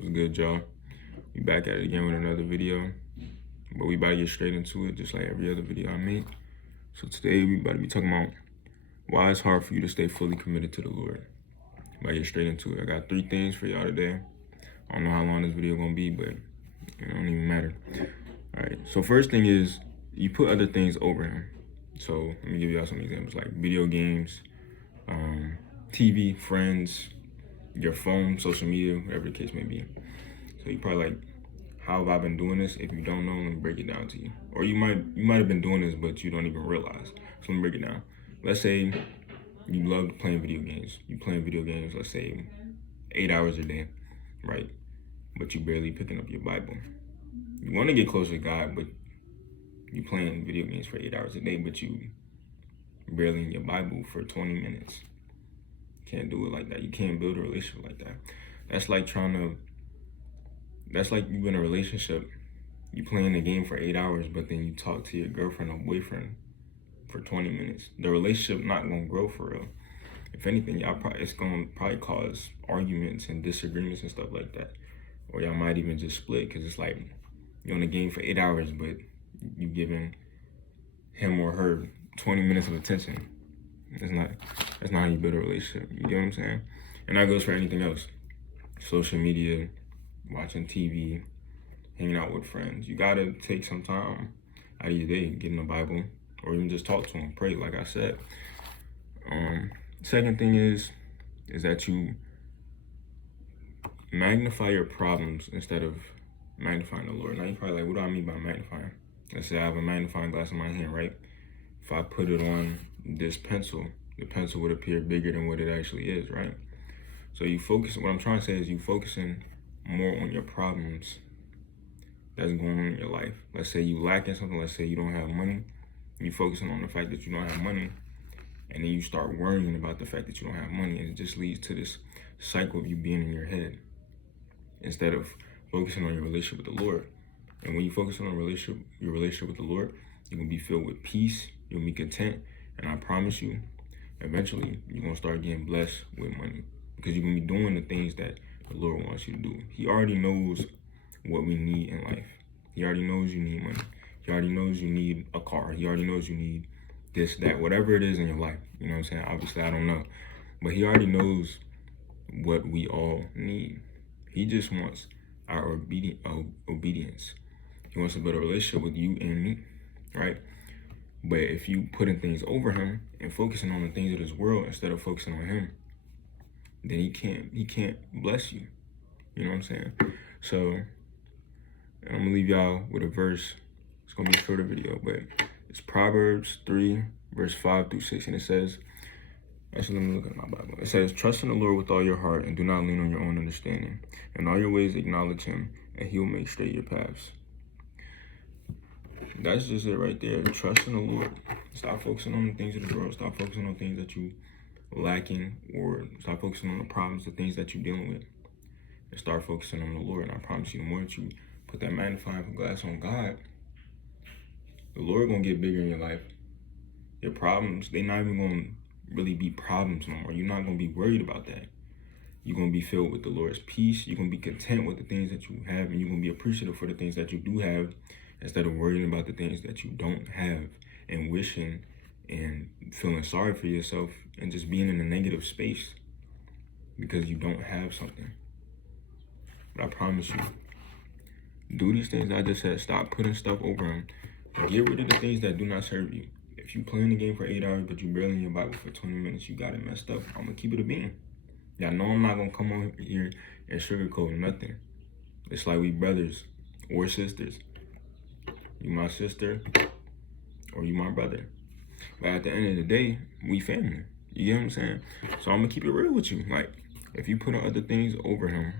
What's good, y'all? We back at it again with another video, but we about to get straight into it, just like every other video I make. So today we about to be talking about why it's hard for you to stay fully committed to the Lord. About to get straight into it. I got 3 things for y'all today. I don't know how long this video gonna be, but it don't even matter. All right. So first thing is you put other things over Him. So let me give y'all some examples, like video games, TV, friends, your phone, social media, whatever the case may be. So you probably like, how have I been doing this? If you don't know, let me break it down to you. Or you might have been doing this, but you don't even realize. So let me break it down. Let's say you love playing video games. You playing video games, let's say 8 hours a day, right? But you barely picking up your Bible. You want to get closer to God, but you playing video games for 8 hours a day, but you barely in your Bible for 20 minutes. Can't do it like that. You can't build a relationship like that. That's like you in a relationship, you playing the game for 8 hours, but then you talk to your girlfriend or boyfriend for 20 minutes. The relationship not gonna grow for real. If anything, it's gonna probably cause arguments and disagreements and stuff like that. Or y'all might even just split, because it's like you're on the game for 8 hours, but you giving him or her 20 minutes of attention. That's not how you build a relationship. You get what I'm saying? And that goes for anything else. Social media, watching TV, hanging out with friends. You gotta take some time out of your day, get in the Bible, or even just talk to Him, pray, like I said. Second thing is that you magnify your problems instead of magnifying the Lord. Now you're probably like, what do I mean by magnifying? Let's say I have a magnifying glass in my hand, right? If I put it on this pencil, the pencil would appear bigger than what it actually is, right? So what I'm trying to say is you focusing more on your problems that's going on in your life. Let's say you lacking something, let's say you don't have money, you focusing on the fact that you don't have money, and then you start worrying about the fact that you don't have money, and it just leads to this cycle of you being in your head instead of focusing on your relationship with the Lord. And when you focus on your relationship with the Lord, you're gonna be filled with peace, you'll be content, and I promise you, eventually you're gonna start getting blessed with money, because you're gonna be doing the things that the Lord wants you to do. He already knows what we need in life. He already knows you need money. He already knows you need a car. He already knows you need this, that, whatever it is in your life. You know what I'm saying? Obviously, I don't know. But He already knows what we all need. He just wants our obedience. He wants to build a relationship with you and me, right? But if you putting things over Him and focusing on the things of this world instead of focusing on Him, then he can't bless you. You know what I'm saying? So I'm gonna leave y'all with a verse. It's gonna be a shorter video, but it's Proverbs 3, verse 5 through 6, and it says, actually, let me look at my Bible. It says, trust in the Lord with all your heart and do not lean on your own understanding. In all your ways acknowledge Him, and He will make straight your paths. That's just it right there. Trust in the Lord. Stop focusing on the things of the world. Stop focusing on things that you lacking, or stop focusing on the problems, the things that you're dealing with, and start focusing on the Lord. And I promise you, the more that you put that magnifying glass on God, the Lord gonna get bigger in your life. Your problems, they're not even gonna really be problems no more. You're not gonna be worried about that. You're gonna be filled with the Lord's peace. You're gonna be content with the things that you have, and you're gonna be appreciative for the things that you do have, instead of worrying about the things that you don't have and wishing and feeling sorry for yourself and just being in a negative space because you don't have something. But I promise you, do these things I just said. Stop putting stuff over Him. Get rid of the things that do not serve you. If you playing the game for 8 hours, but you barely in your Bible for 20 minutes, you got it messed up. I'm gonna keep it a bean. Y'all know I'm not gonna come on here and sugarcoat nothing. It's like we brothers or sisters. You my sister or you my brother. But at the end of the day, we family. You get what I'm saying? So I'm gonna keep it real with you. Like, if you put other things over Him,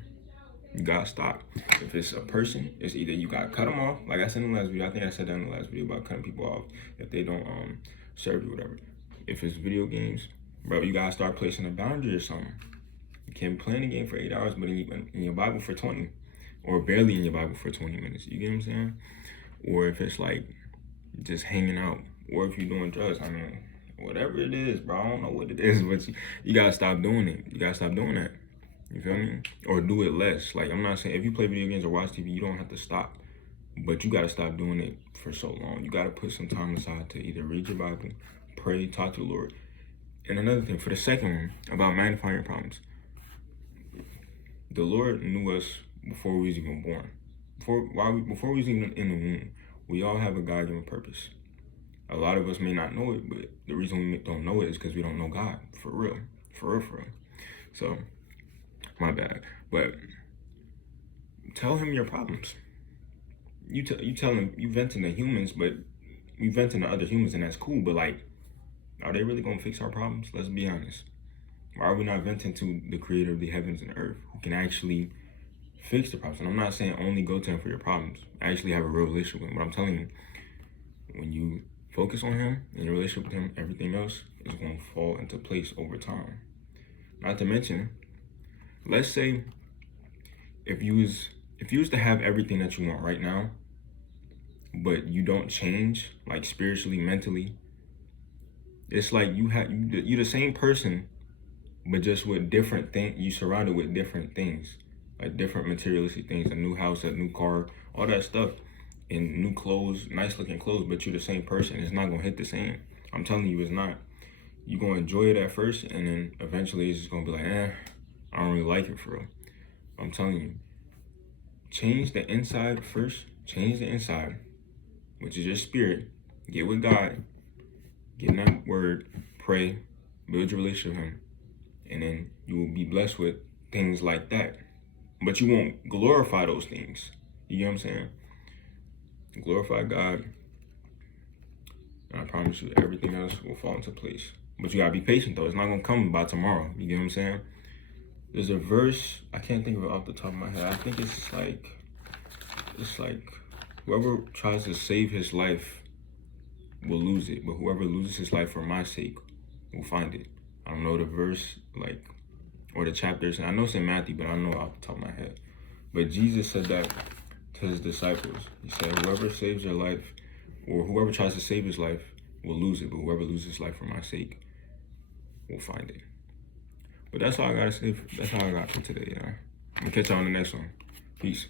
you gotta stop. If it's a person, it's either you gotta cut them off. Like I said in the last video, I think I said that in the last video about cutting people off if they don't serve you, whatever. If it's video games, bro, you gotta start placing a boundary or something. You can't be playing the game for 8 hours, but in your Bible for 20, or barely in your Bible for 20 minutes. You get what I'm saying? Or if it's like just hanging out, or if you're doing drugs, I mean, whatever it is, bro, I don't know what it is, but you gotta stop doing it. You gotta stop doing that. You feel me? Or do it less. Like, I'm not saying if you play video games or watch TV, you don't have to stop. But you got to stop doing it for so long. You got to put some time aside to either read your Bible, pray, talk to the Lord. And another thing, for the second one, about magnifying your problems. The Lord knew us before we was even born. Before we was even in the womb, we all have a God-given purpose. A lot of us may not know it, but the reason we don't know it is because we don't know God, for real. For real. So, my bad. But tell him your problems. You tell him, you venting to humans, but we venting to other humans, and that's cool. But like, are they really gonna fix our problems? Let's be honest. Why are we not venting to the creator of the heavens and earth, who can actually fix the problems? And I'm not saying only go to him for your problems. Actually have a real relationship with him. But I'm telling you, when you focus on him and your relationship with him, everything else is going to fall into place over time. Not to mention, let's say if you was to have everything that you want right now, but you don't change, like spiritually, mentally, it's like you're the same person, but just with different things. You surrounded with different things, like different materialistic things, a new house, a new car, all that stuff, and new clothes, nice looking clothes, but you're the same person. It's not gonna hit the same. I'm telling you, it's not. You're gonna enjoy it at first, and then eventually it's just gonna be like, I don't really like it for real. I'm telling you, change the inside first. Change the inside, which is your spirit. Get with God, get in that word, pray, build your relationship with him, and then you will be blessed with things like that. But you won't glorify those things. You get what I'm saying? Glorify God, and I promise you everything else will fall into place. But you gotta be patient though. It's not gonna come by tomorrow. You get what I'm saying? There's a verse, I can't think of it off the top of my head. I think it's like whoever tries to save his life will lose it, but whoever loses his life for my sake will find it. I don't know the verse, like, or the chapters. I know it's in Matthew, but I don't know off the top of my head. But Jesus said that to his disciples. He said, whoever saves their life, or whoever tries to save his life will lose it, but whoever loses his life for my sake will find it. But that's all I gotta say. That's all I got for today, y'all. I'm gonna catch y'all on the next one. Peace.